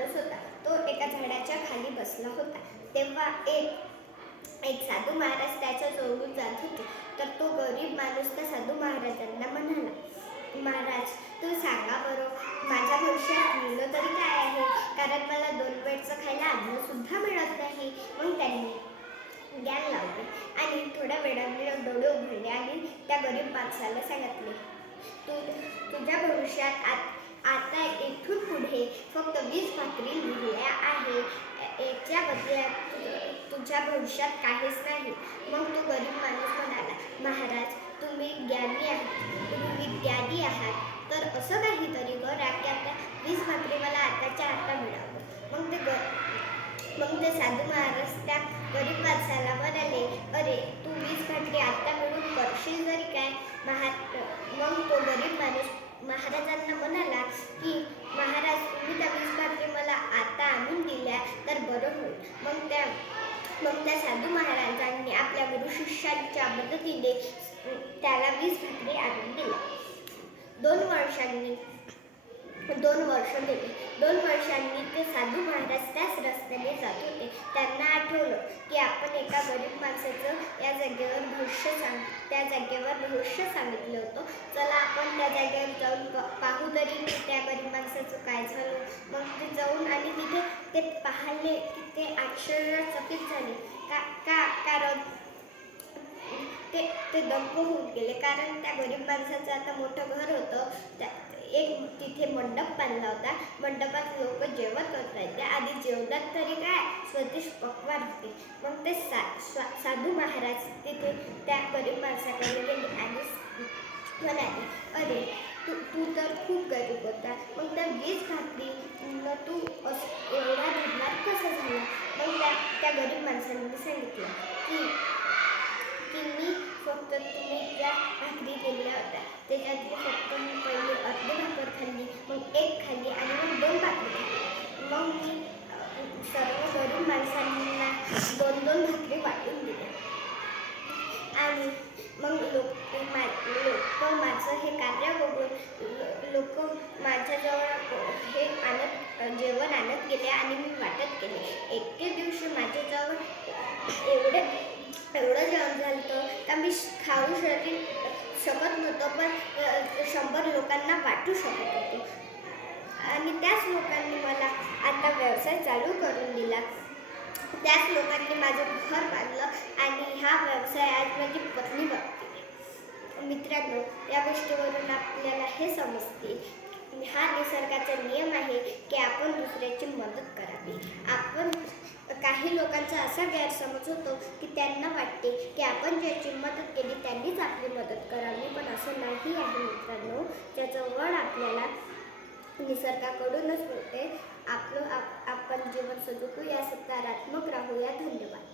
माणूस होता. तो एका झाडाच्या खाली बसला होता. तेव्हा एक साधू महाराज त्याच्या जवळून जात होते. तर तो गरीब माणूस त्या साधू महाराजांना म्हणाला, महाराज, तू सांगा बरं, माझ्या भविष्यात लिहिलं तरी काय आहे, कारण मला 2 वेळचं खायला अन्न सुद्धा मिळत नाही. मग त्यांनी ज्ञान लावले आणि थोड्या वेळाने डोळे उघडले आणि त्या गरीब माणसाला सांगितले, तुझ्या भविष्यात आता इथून पुढे फक्त 20 भाकरी लिहिल्या आहे. याच्या बदल्यात तुझ्या भविष्यात काहीच नाही. मग तो गरीब माणूस म्हणाला, महाराज, तुम्ही ज्ञानी आहात, तुम्ही विज्ञानी आहात, तर असं काहीतरी करा की आता 20 भाकरी मला आताच्या आता मिळावं. मग ते साधू महाराज त्या गरीब माणसाला म्हणाले, अरे, तू 20 भाकरी आता मिळून करशील तरी काय? मग तो गरीब माणूस महाराजांना म्हणाला की, महाराज, तुम्ही त्या 20 भाकरी मला आता आणून दिल्या तर बरं होईल. मग त्या साधू महाराजांनी आपल्या गुरु शिष्यांच्या मदतीने त्याला 20 भाकरी आणून दिल्या. 2 वर्ष गेली. 2 वर्षांनी ते साधू महाराज त्याच रस्त्याने जात होते. त्यांना आठवलं की आपण एका गरीब माणसाचं त्या जागेवर भविष्य सांगितलं होतं. चला आपण त्या जागेवर जाऊन पाहू तरी त्या गरीब माणसाचं काय झालं. मग ते जाऊन आणि तिथे ते पाहिले की ते आश्चर्यचकित झाले. कारण ते दंग होऊन गेले. कारण त्या गरीब माणसाचं आता मोठं घर होतं. एक तिथे मंडप बांधला होता. मंडपात लोक जेवण करत राहिले आणि जेवणात तरी काय स्वदेश पक्वान होते. मग ते साधू महाराज तिथे त्या गरीब माणसाकडे गेले आणि म्हणाले, अरे, तू तर खूप गरीब होता. मग त्या 20 भाकरी तू एवढा धनवान कसा झाला? मग त्या गरीब माणसाने सांगितलं की मी फक्त तुम्ही ज्या भाकरी दिल्या होत्या त्याच्यातली फक्त मी पहिले अर्धी भाकर खाल्ली, मग 1 खाल्ली आणि मग 2 भाकरी खाल्ली. मग मी सर्व गरीब माणसांना 2-2 भाकरी वाटून दिल्या. आणि मग लोक माझं हे कार्य बघून लोक माझ्याजवळ जेवण आणत गेले आणि मी वाटत गेले. एके दिवशी माझ्याजवळ एवढं जेवण झालं का मी खाऊ शकत नव्हतं, पण 100 लोकांना वाटू शकत होतो. आणि त्याच लोकांनी मला आता व्यवसाय चालू करून दिला. त्याच लोकांनी माझं घर बांधलं आणि हा व्यवसाय आज माझी पत्नी बघते. मित्रांनो, या गोष्टीवरून आपल्याला हे समजते, हा निसर्गाचा नियम आहे की आपण दुसऱ्याची मदत करावी. काही लोकांचा असा गैरसमज होतो की त्यांना वाटते की आपण ज्याची मदत केली त्यांनीच आपली मदत करावी, पण असं नाही आहे मित्रांनो. त्याचं वळ आपल्याला निसर्गाकडूनच मिळते. आपण जीवन जगूया, सकारात्मक राहूया. धन्यवाद.